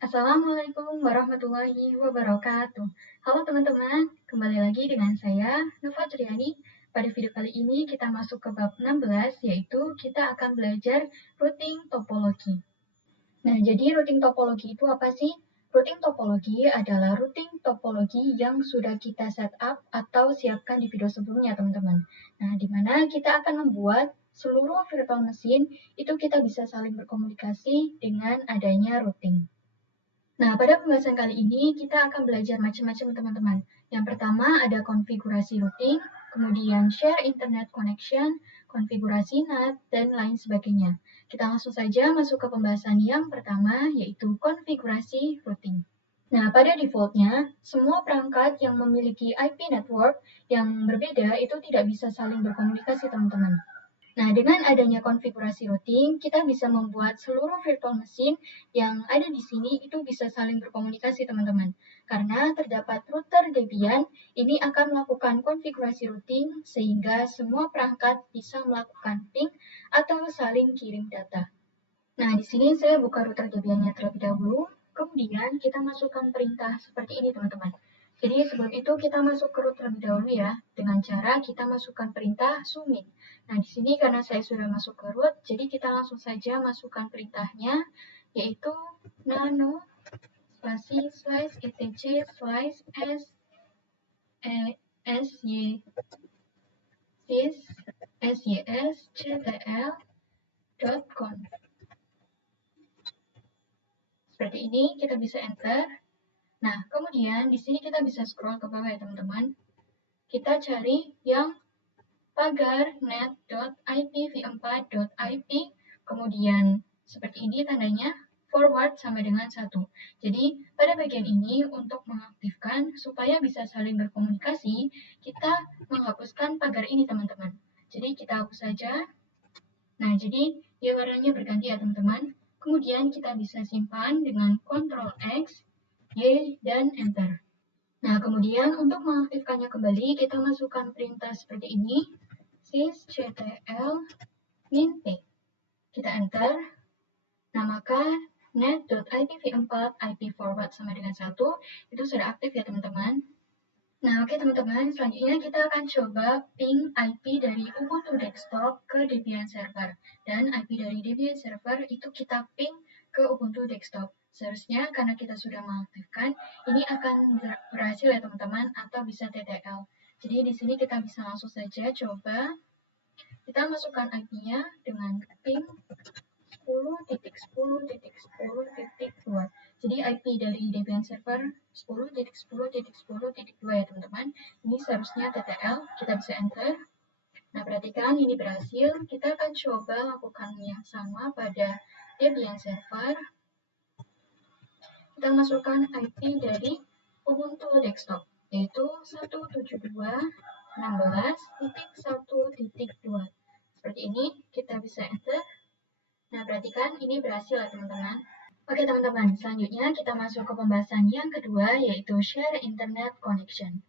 Assalamualaikum warahmatullahi wabarakatuh. Halo teman-teman, kembali lagi dengan saya, Nova Triani. Pada video kali ini kita masuk ke bab 16, yaitu kita akan belajar routing topologi. Nah, jadi routing topologi itu apa sih? Routing topologi adalah routing topologi yang sudah kita set up atau siapkan di video sebelumnya, teman-teman. Nah, di mana kita akan membuat seluruh virtual machine itu kita bisa saling berkomunikasi dengan adanya routing. Nah, pada pembahasan kali ini kita akan belajar macam-macam teman-teman. Yang pertama ada konfigurasi routing, kemudian share internet connection, konfigurasi NAT, dan lain sebagainya. Kita langsung saja masuk ke pembahasan yang pertama, yaitu konfigurasi routing. Nah, pada defaultnya, semua perangkat yang memiliki IP network yang berbeda itu tidak bisa saling berkomunikasi, teman-teman. Nah, dengan adanya konfigurasi routing, kita bisa membuat seluruh virtual machine yang ada di sini itu bisa saling berkomunikasi, teman-teman. Karena terdapat router Debian, ini akan melakukan konfigurasi routing sehingga semua perangkat bisa melakukan ping atau saling kirim data. Nah, di sini saya buka router Debian-nya terlebih dahulu, kemudian kita masukkan perintah seperti ini, teman-teman. Jadi sebelum itu kita masuk ke root terlebih dahulu ya, dengan cara kita masukkan perintah submit. Nah, di sini karena saya sudah masuk ke root, jadi kita langsung saja masukkan perintahnya, yaitu nano spasi slice etc slice s sy sys ctl.conf. Seperti ini, kita bisa enter. Nah, kemudian di sini kita bisa scroll ke bawah ya teman-teman. Kita cari yang pagar net.ipv4.ip, kemudian seperti ini tandanya, forward sama dengan 1. Jadi, pada bagian ini untuk mengaktifkan supaya bisa saling berkomunikasi, kita menghapuskan pagar ini teman-teman. Jadi, kita hapus saja. Nah, jadi ya warnanya berganti ya teman-teman. Kemudian kita bisa simpan dengan Ctrl X, Y, dan Enter. Nah, kemudian untuk mengaktifkannya kembali, kita masukkan perintah seperti ini, sysctl min p. Kita enter. Nah, maka net.ipv4 IP forward sama dengan 1 itu sudah aktif ya teman-teman. Nah, oke teman-teman, selanjutnya kita akan coba ping IP dari Ubuntu Desktop ke Debian Server. Dan IP dari Debian Server itu kita ping ke Ubuntu Desktop. Seharusnya karena kita sudah mengaktifkan, ini akan berhasil ya teman-teman, atau bisa TTL. Jadi di sini kita bisa langsung saja coba. Kita masukkan IP-nya dengan ping 10.10.10.2. Jadi IP dari Debian Server 10.10.10.2 ya teman-teman. Ini seharusnya TTL, kita bisa enter. Nah, perhatikan ini berhasil. Kita akan coba lakukan yang sama pada Debian Server. Kita masukkan IP dari Ubuntu Desktop, yaitu 172.16.1.2. Seperti ini, kita bisa enter. Nah, perhatikan ini berhasil ya teman-teman. Oke teman-teman, selanjutnya kita masuk ke pembahasan yang kedua, yaitu share internet connection.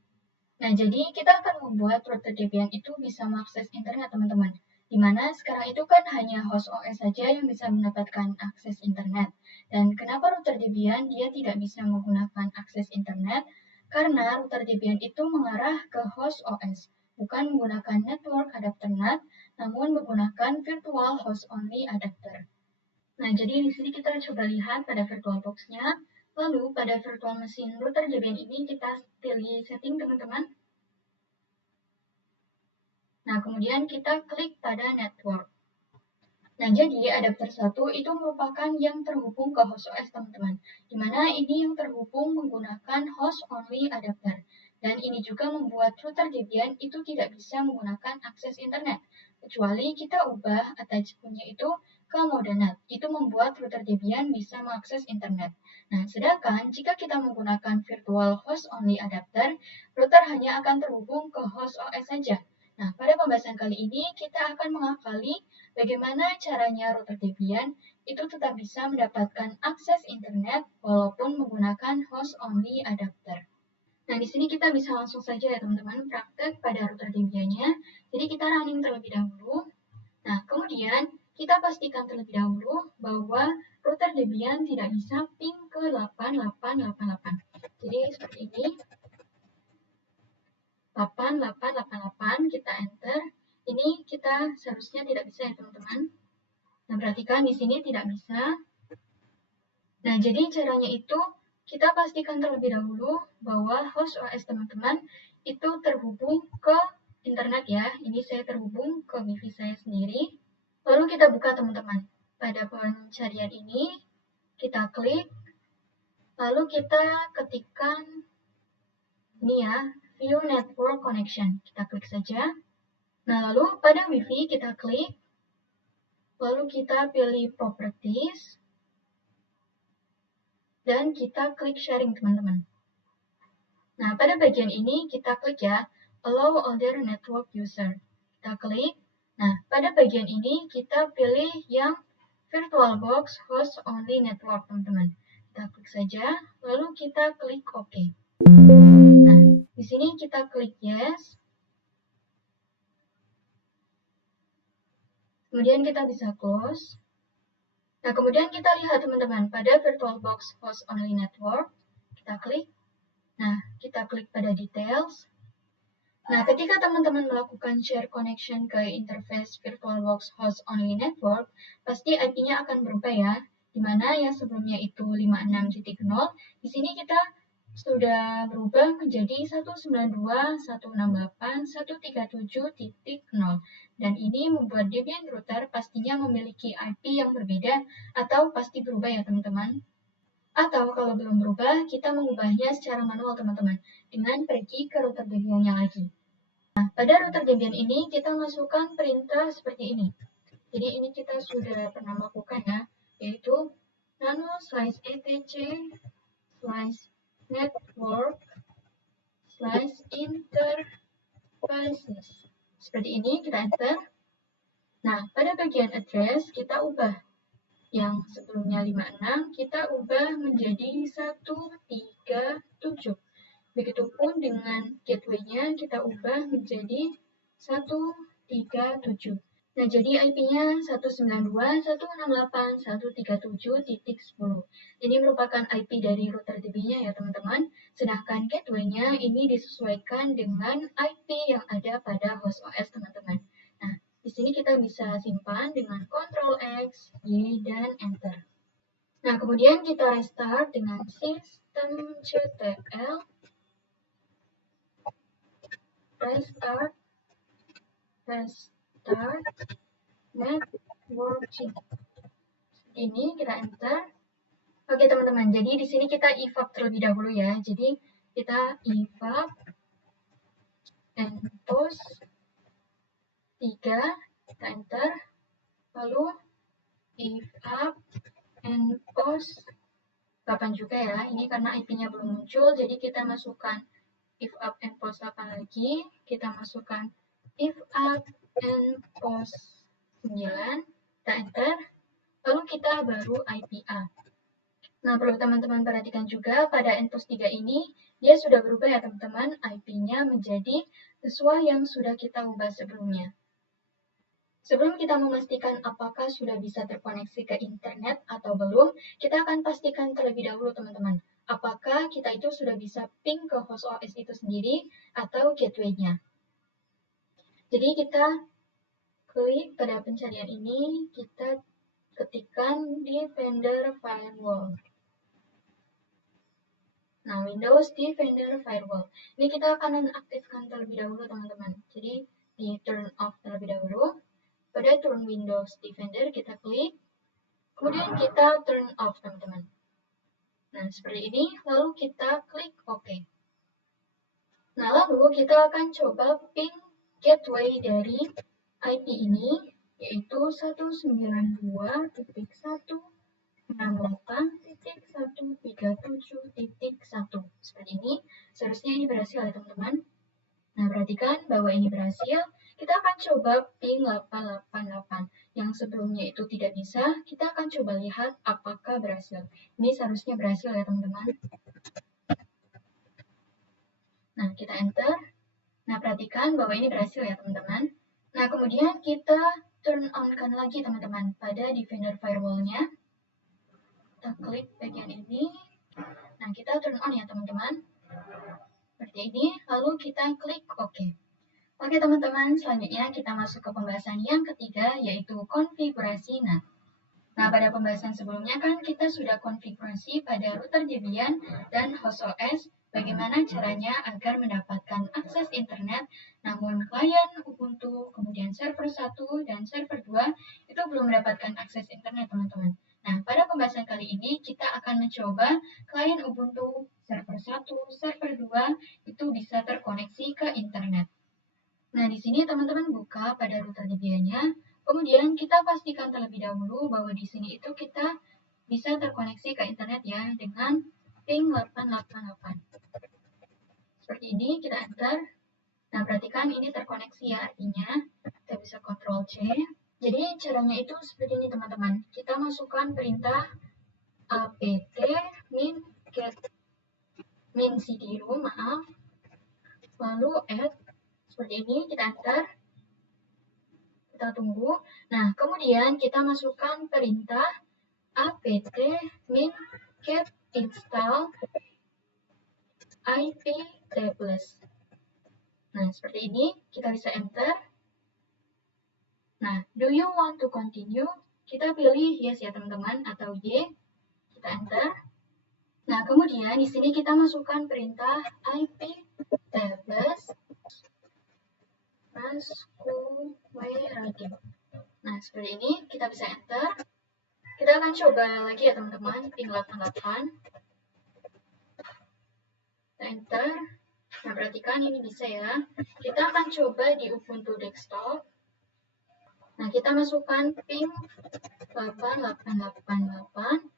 Nah, jadi kita akan membuat router Debian itu bisa mengakses internet teman-teman. Dimana sekarang itu kan hanya host OS saja yang bisa mendapatkan akses internet. Dan kenapa router Debian dia tidak bisa menggunakan akses internet? Karena router Debian itu mengarah ke host OS, bukan menggunakan network adapter NAT, namun menggunakan virtual host only adapter. Nah, jadi di sini kita coba lihat pada VirtualBox-nya. Lalu pada virtual machine router Debian ini kita pilih setting teman-teman. Nah, kemudian kita klik pada network. Nah, jadi adapter 1 itu merupakan yang terhubung ke host OS teman-teman. Di mana ini yang terhubung menggunakan host only adapter. Dan ini juga membuat router Debian itu tidak bisa menggunakan akses internet. Kecuali kita ubah attachment-nya itu ke mode NAT. Itu membuat router Debian bisa mengakses internet. Nah, sedangkan jika kita menggunakan virtual host only adapter, router hanya akan terhubung ke host OS saja. Nah, pada pembahasan kali ini kita akan mengakali bagaimana caranya router Debian itu tetap bisa mendapatkan akses internet walaupun menggunakan host only adapter. Nah, di sini kita bisa langsung saja ya teman-teman praktek pada router Debian-nya. Jadi kita running terlebih dahulu. Nah, kemudian kita pastikan terlebih dahulu bahwa router Debian tidak bisa ping ke 8888. Jadi seperti ini. 8888, kita enter. Ini kita seharusnya tidak bisa ya teman-teman. Nah, perhatikan di sini tidak bisa. Nah, jadi caranya itu kita pastikan terlebih dahulu bahwa host OS teman-teman itu terhubung ke internet ya. Ini saya terhubung ke Wi-Fi saya sendiri. Lalu kita buka teman-teman. Pada pencarian ini, kita klik. Lalu kita ketikkan ini ya, View Network Connection. Kita klik saja. Nah, lalu pada Wi-Fi kita klik. Lalu kita pilih Properties. Dan kita klik sharing teman-teman. Nah, pada bagian ini kita klik ya, Allow other network user. Kita klik. Nah, pada bagian ini kita pilih yang VirtualBox Host Only Network teman-teman. Kita klik saja, lalu kita klik OK. Nah, di sini kita klik Yes. Kemudian kita bisa close. Nah, kemudian kita lihat teman-teman pada VirtualBox Host Only Network. Kita klik. Nah, kita klik pada Details. Nah, ketika teman-teman melakukan share connection ke interface VirtualBox Host Only Network, pasti IP-nya akan berubah ya. Di mana yang sebelumnya itu 56.0, di sini kita sudah berubah menjadi 192.168.137.0. Dan ini membuat Debian router pastinya memiliki IP yang berbeda atau pasti berubah ya teman-teman. Atau kalau belum berubah, kita mengubahnya secara manual teman-teman dengan pergi ke router Debian-nya lagi. Nah, pada router Debian ini kita masukkan perintah seperti ini. Jadi ini kita sudah pernah lakukan ya, yaitu nano /etc/network/interfaces. Seperti ini kita enter. Nah, pada bagian address kita ubah. Yang sebelumnya 56 kita ubah menjadi 137. Begitupun dengan gateway-nya kita ubah menjadi 137. Nah, jadi IP-nya 192.168.137.10. Ini merupakan IP dari router DB-nya ya teman-teman. Sedangkan gateway-nya ini disesuaikan dengan IP yang ada pada host OS teman-teman. Nah, di sini kita bisa simpan dengan Ctrl X, Y, dan Enter. Nah, kemudian kita restart dengan systemctl restart networking. Ini kita enter. Oke teman-teman, jadi di sini kita evap terlebih dahulu ya. Jadi kita evap npos 3, kita enter. Lalu evap npos 8 juga ya. Ini karena IP-nya belum muncul, jadi kita masukkan evap npos 8 lagi. Kita masukkan evap npos 9, kita enter. Lalu kita baru IPA. Nah, perlu teman-teman perhatikan juga pada npos 3 ini, dia sudah berubah ya teman-teman, IP-nya menjadi sesuai yang sudah kita ubah sebelumnya. Sebelum kita memastikan apakah sudah bisa terkoneksi ke internet atau belum, kita akan pastikan terlebih dahulu teman-teman, apakah kita itu sudah bisa ping ke host OS itu sendiri atau gateway-nya. Jadi kita klik pada pencarian ini, kita ketikkan Defender Firewall. Nah, Windows Defender Firewall. Ini kita akan nonaktifkan terlebih dahulu teman-teman. Jadi di turn off terlebih dahulu. Pada turn Windows Defender kita klik. Kemudian kita turn off teman-teman. Nah, seperti ini. Lalu kita klik OK. Nah, lalu kita akan coba ping gateway dari IP ini, yaitu 192.168.137.1. Seperti ini. Seharusnya ini berhasil ya teman-teman. Nah, perhatikan bahwa ini berhasil. Kita akan coba ping 888. Yang sebelumnya itu tidak bisa, kita akan coba lihat apakah berhasil. Ini seharusnya berhasil ya teman-teman. Nah, kita enter. Nah, perhatikan bahwa ini berhasil ya teman-teman. Nah, kemudian kita turn on-kan lagi teman-teman pada Defender Firewall-nya. kita klik bagian ini. Nah, kita turn on ya teman-teman. Seperti ini, lalu kita klik OK. Oke teman-teman, selanjutnya kita masuk ke pembahasan yang ketiga, yaitu konfigurasi NAT. Nah, pada pembahasan sebelumnya kan kita sudah konfigurasi pada router Debian dan host OS bagaimana caranya agar mendapatkan akses internet, namun klien Ubuntu, kemudian server 1 dan server 2 itu belum mendapatkan akses internet teman-teman. Nah, pada pembahasan kali ini kita akan mencoba klien Ubuntu server 1, server 2 itu bisa terkoneksi ke internet. Nah, di sini teman-teman buka pada router Debian-nya. Kemudian kita pastikan terlebih dahulu bahwa di sini itu kita bisa terkoneksi ke internet ya dengan ping 888. Seperti ini, kita enter. Nah, perhatikan ini terkoneksi ya, artinya kita bisa Ctrl C. Jadi caranya itu seperti ini teman-teman. Kita masukkan perintah apt min cd-rom, lalu add. Seperti ini, kita enter. Kita tunggu. Nah, kemudian kita masukkan perintah apt min cat install iptables. Nah, seperti ini, kita bisa enter. Nah, do you want to continue? Kita pilih yes ya teman-teman, atau Y. Kita enter. Nah, kemudian di sini kita masukkan perintah iptables masquerade. Nah, seperti ini, kita bisa enter. Kita akan coba lagi ya teman-teman, ping 88. Kita enter. Nah, perhatikan ini bisa ya. Kita akan coba di Ubuntu desktop. Nah, kita masukkan ping 8888.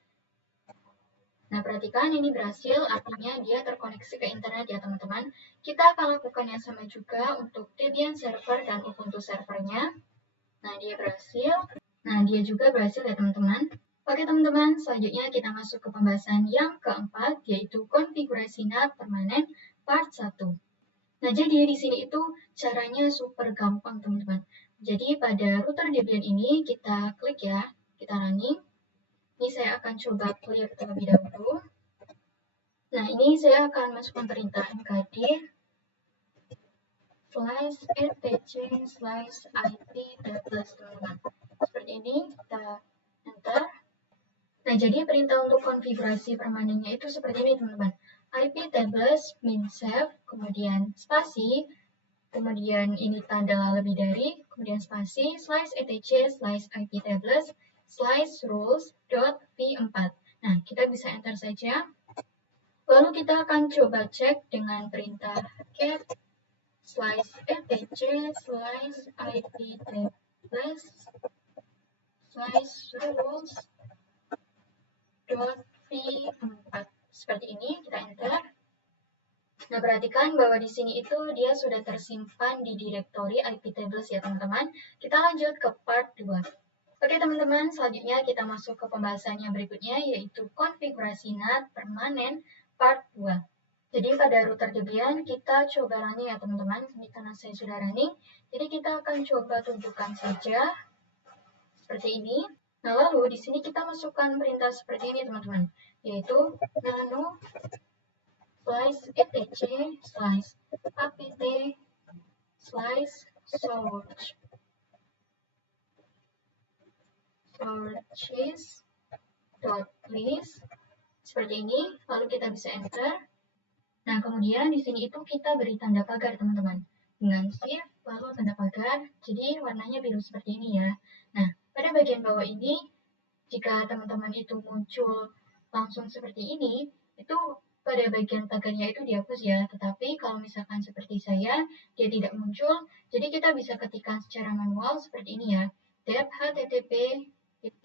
Nah, perhatikan ini berhasil, artinya dia terkoneksi ke internet ya teman-teman. Kita akan lakukan yang sama juga untuk Debian server dan Ubuntu servernya. Nah, dia berhasil. Nah, dia juga berhasil ya teman-teman. Oke teman-teman, selanjutnya kita masuk ke pembahasan yang keempat, yaitu konfigurasi NAT permanen part 1. Nah, jadi di sini itu caranya super gampang teman-teman. Jadi pada router Debian ini kita klik ya, kita running. Ini saya akan coba clear terlebih dahulu. Nah, ini saya akan masukkan perintah mkd /etc/ip-tables teman-teman. Seperti ini, kita enter. Nah, jadi perintah untuk konfigurasi permanennya itu seperti ini teman-teman. iptables min save, kemudian spasi, kemudian ini tanda lebih dari, kemudian spasi, /etc/iptables /rules.v4. Nah, kita bisa enter saja. Lalu kita akan coba cek dengan perintah cat /etc/iptables/rules.v4. Seperti ini, kita enter. Nah, perhatikan bahwa di sini itu dia sudah tersimpan di direktori iptables ya teman-teman. Kita lanjut ke part 2. Oke teman-teman, selanjutnya kita masuk ke pembahasan yang berikutnya, yaitu konfigurasi NAT permanen part 2. Jadi pada router Debian kita coba running ya teman-teman. Ini karena saya sudah running, jadi kita akan coba tunjukkan saja seperti ini. Nah, lalu di sini kita masukkan perintah seperti ini teman-teman, yaitu nano /etc/apt/search searches.list seperti ini, lalu kita bisa enter. Nah, kemudian di sini itu kita beri tanda pagar teman-teman dengan shift lalu tanda pagar, jadi warnanya biru seperti ini ya. Nah, pada bagian bawah ini jika teman-teman itu muncul langsung seperti ini, itu pada bagian pagarnya itu dihapus ya. Tetapi kalau misalkan seperti saya, dia tidak muncul, jadi kita bisa ketikkan secara manual seperti ini ya. Dep http //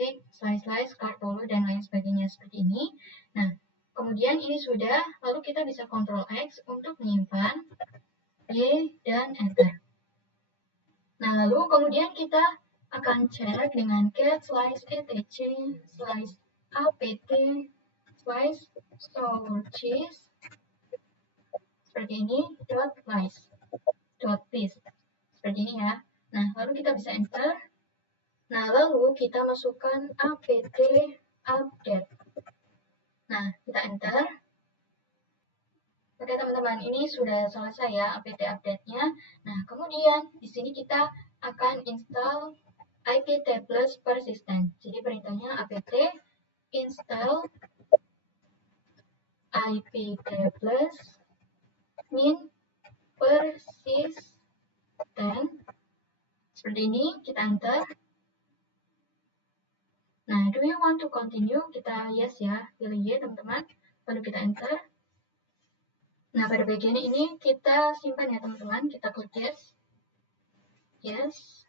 dan lain sebagainya seperti ini. Nah, kemudian ini sudah, lalu kita bisa Ctrl X untuk menyimpan, Y, dan Enter. Nah, lalu kemudian kita akan cek dengan cat /etc/apt/sources seperti ini, .list seperti ini ya. Nah, lalu kita bisa enter. Nah, lalu kita masukkan apt update. Nah, kita enter. Oke teman-teman, ini sudah selesai ya apt update-nya. Nah, kemudian di sini kita akan install iptables persistent. Jadi perintahnya apt install iptables min persistent. Seperti ini, kita enter. Nah, do you want to continue? Kita yes ya, pilih Y teman-teman. Lalu kita enter. Nah, pada bagian ini kita simpan ya teman-teman. Kita klik yes. Yes.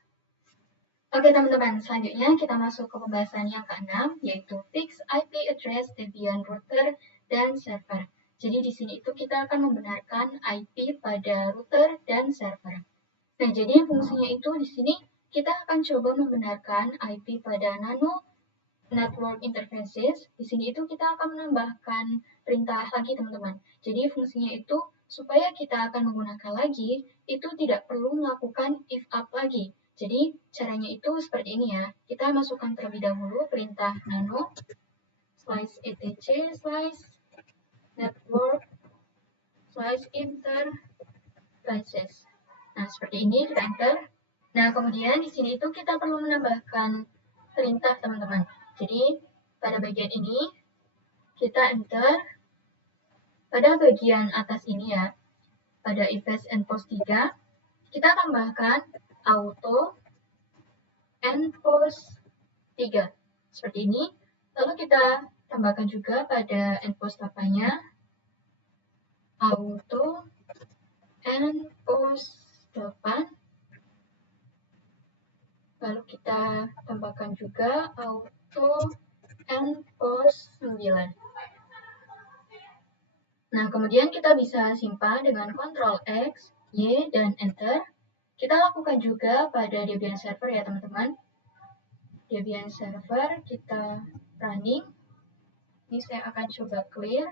Oke teman-teman, selanjutnya kita masuk ke pembahasan yang ke-6, yaitu fix IP address Debian router dan server. Jadi di sini itu kita akan membenarkan IP pada router dan server. Nah, jadi fungsinya itu di sini kita akan coba membenarkan IP pada nano network interfaces. Di sini itu kita akan menambahkan perintah lagi teman-teman. Jadi fungsinya itu supaya kita akan menggunakan lagi, itu tidak perlu melakukan if up lagi. Jadi caranya itu seperti ini ya. Kita masukkan terlebih dahulu perintah nano slice etc slice network slice interfaces. Nah, seperti ini kita enter. Nah, kemudian di sini itu kita perlu menambahkan perintah teman-teman. Jadi pada bagian ini kita enter. Pada bagian atas ini ya, pada IPS Endpost 3, kita tambahkan auto Endpost 3. Seperti ini. Lalu kita tambahkan juga pada Endpost 8-nya, auto Endpost 8. Lalu kita tambahkan juga auto Endpost 9. Nah, kemudian kita bisa simpan dengan Ctrl X, Y, dan Enter. Kita lakukan juga pada Debian Server ya teman-teman. Debian Server kita running. Ini saya akan coba clear.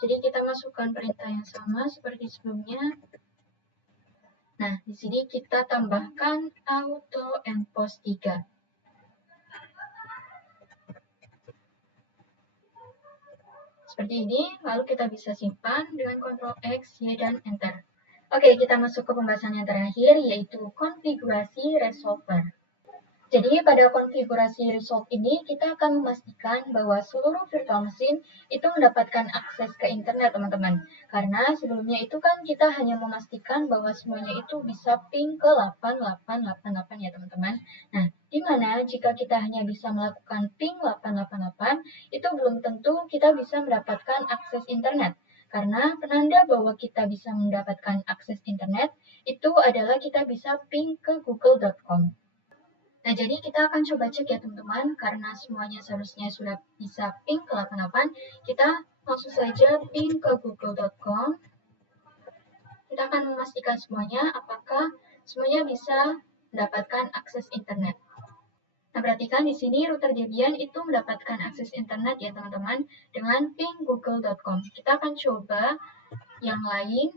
Jadi kita masukkan perintah yang sama seperti sebelumnya. Nah, di sini kita tambahkan auto endpost 3. Seperti ini, lalu kita bisa simpan dengan Ctrl X, Y, dan Enter. Oke, kita masuk ke pembahasan yang terakhir, yaitu konfigurasi resolver. Jadi pada konfigurasi resolve ini kita akan memastikan bahwa seluruh virtual machine itu mendapatkan akses ke internet teman-teman. Karena sebelumnya itu kan kita hanya memastikan bahwa semuanya itu bisa ping ke 8888 ya teman-teman. Nah, di mana jika kita hanya bisa melakukan ping 888, itu belum tentu kita bisa mendapatkan akses internet. Karena penanda bahwa kita bisa mendapatkan akses internet itu adalah kita bisa ping ke google.com. Nah, jadi kita akan coba cek ya teman-teman, karena semuanya seharusnya sudah bisa ping ke 88, kita langsung saja ping ke google.com. Kita akan memastikan semuanya apakah semuanya bisa mendapatkan akses internet. Nah, perhatikan di sini router Debian itu mendapatkan akses internet ya teman-teman dengan ping google.com. Kita akan coba yang lain.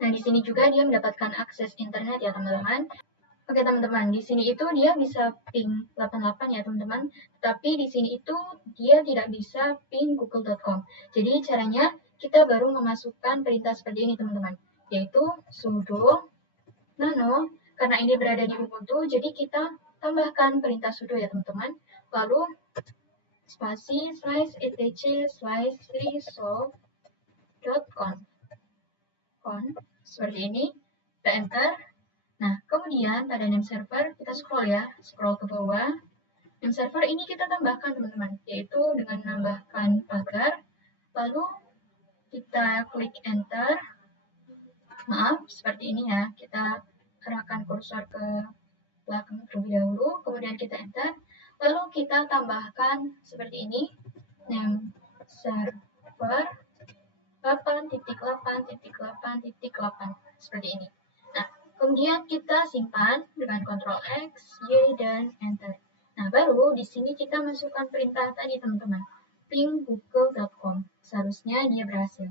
Nah, di sini juga dia mendapatkan akses internet ya teman-teman. Oke teman-teman, di sini itu dia bisa ping 88 ya teman-teman, tapi di sini itu dia tidak bisa ping google.com. Jadi caranya kita baru memasukkan perintah seperti ini teman-teman, yaitu sudo nano, karena ini berada di Ubuntu, jadi kita tambahkan perintah sudo ya teman-teman, lalu spasi slice etc slice resolve.conf seperti ini, kita enter. Nah, kemudian pada name server kita scroll ya, scroll ke bawah. Name server ini kita tambahkan teman-teman, yaitu dengan menambahkan pagar, lalu kita klik enter. Maaf, seperti ini ya, kita arahkan kursor ke belakang terlebih dahulu, kemudian kita enter, lalu kita tambahkan seperti ini, name server 8.8.8.8, seperti ini. Kemudian kita simpan dengan Ctrl X, Y, dan Enter. Nah, baru di sini kita masukkan perintah tadi, teman-teman. Ping google.com. Seharusnya dia berhasil.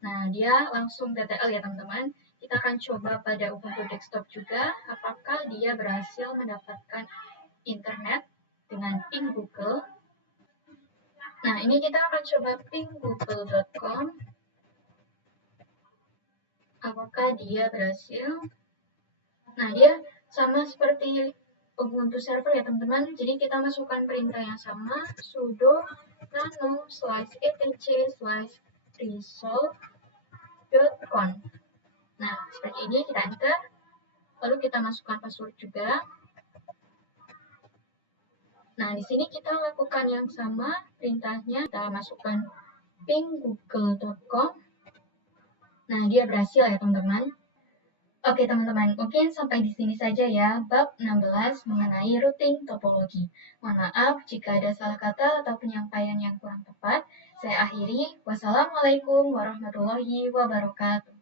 Nah, dia langsung TTL ya, teman-teman. Kita akan coba pada Ubuntu desktop juga, apakah dia berhasil mendapatkan internet dengan ping Google. Nah, ini kita akan coba ping google.com. Apakah dia berhasil? Nah, dia sama seperti Ubuntu server ya teman-teman. Jadi kita masukkan perintah yang sama, sudo nano /etc/resolve.conf. Nah, seperti ini kita enter. Lalu kita masukkan password juga. Nah, di sini kita lakukan yang sama perintahnya. Kita masukkan ping google.com. Nah, dia berhasil ya teman-teman. Oke teman-teman, mungkin sampai di sini saja ya bab 16 mengenai routing topologi. Mohon maaf jika ada salah kata atau penyampaian yang kurang tepat. Saya akhiri. Wassalamualaikum warahmatullahi wabarakatuh.